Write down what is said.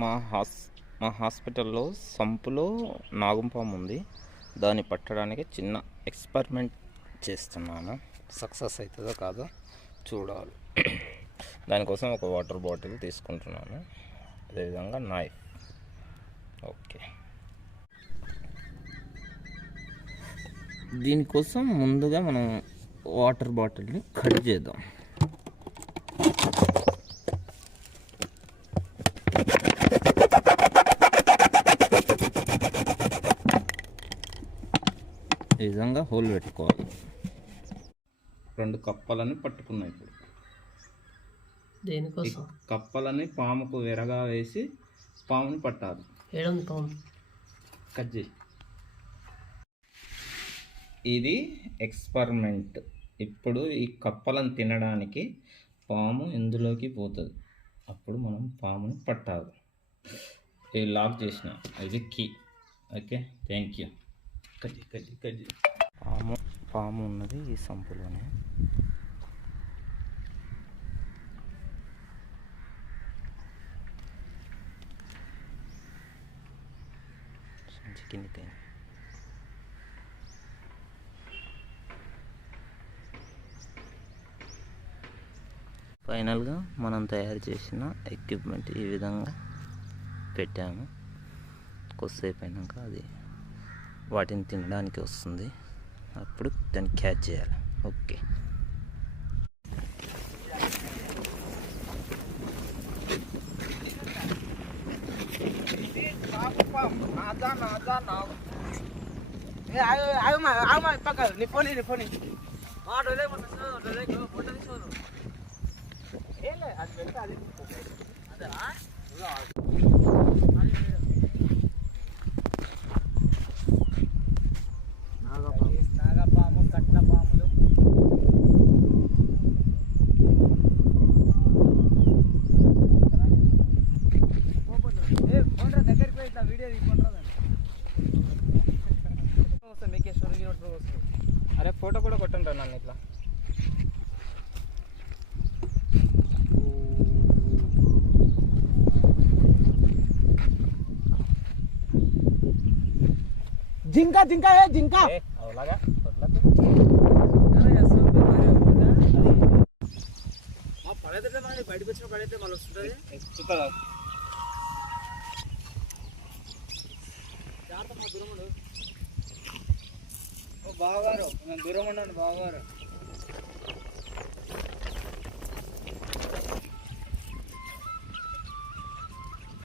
మా హాస్పిటల్లో సంపులో నాగుపాము ఉంది. దాన్ని పట్టడానికి చిన్న ఎక్స్పెరిమెంట్ చేస్తున్నాను. సక్సెస్ అవుతుందో కాదో చూడాలి. దానికోసం ఒక వాటర్ బాటిల్ తీసుకుంటున్నాను, అదేవిధంగా నైఫ్. ఓకే, దీనికోసం ముందుగా మనం వాటర్ బాటిల్ని కట్ చేద్దాం. ఈ విధంగా హోల్ పెట్టుకోవాలి. 2 కప్పలని పట్టుకున్నాయి. ఇప్పుడు దేనికోసం? కప్పలని పాముకు వెరగా వేసి పాముని పట్టాలి. ఏడుంది పాము? కట్ చేయి. ఇది ఎక్స్పెరిమెంట్. ఇప్పుడు ఈ కప్పలను తినడానికి పాము ఇందులోకి పోతుంది. అప్పుడు మనం పాముని పట్టాలి. ఇది లాక్ చేసిన, ఇది కీ. Okay, thank you. కజ్జి పాము ఉన్నది ఈ సంపులోనే. సంచి కిందికి. ఫైనల్గా మనం తయారు చేసిన ఎక్విప్మెంట్ ఈ విధంగా పెట్టాము. కొద్దిసేపు అయినాక అది వాటిని తినడానికి వస్తుంది. అప్పుడు దాన్ని క్యాచ్ చేయాలి. ఓకే, నాగపాము, కట్ల పాములు. దగ్గరికి పోయి ఇట్లా వీడియో తీసుకుంటారా? అరే ఫోటో కూడా కొట్టండి నన్ను ఇట్లా. జింక జింక జింక అలాగా పడైతే బయటకు వచ్చిన పడైతే మళ్ళీ వస్తుంది. జాగ్రత్త, మా దూరం ఉండు బావగారు, దూరం ఉండండి బావగారు.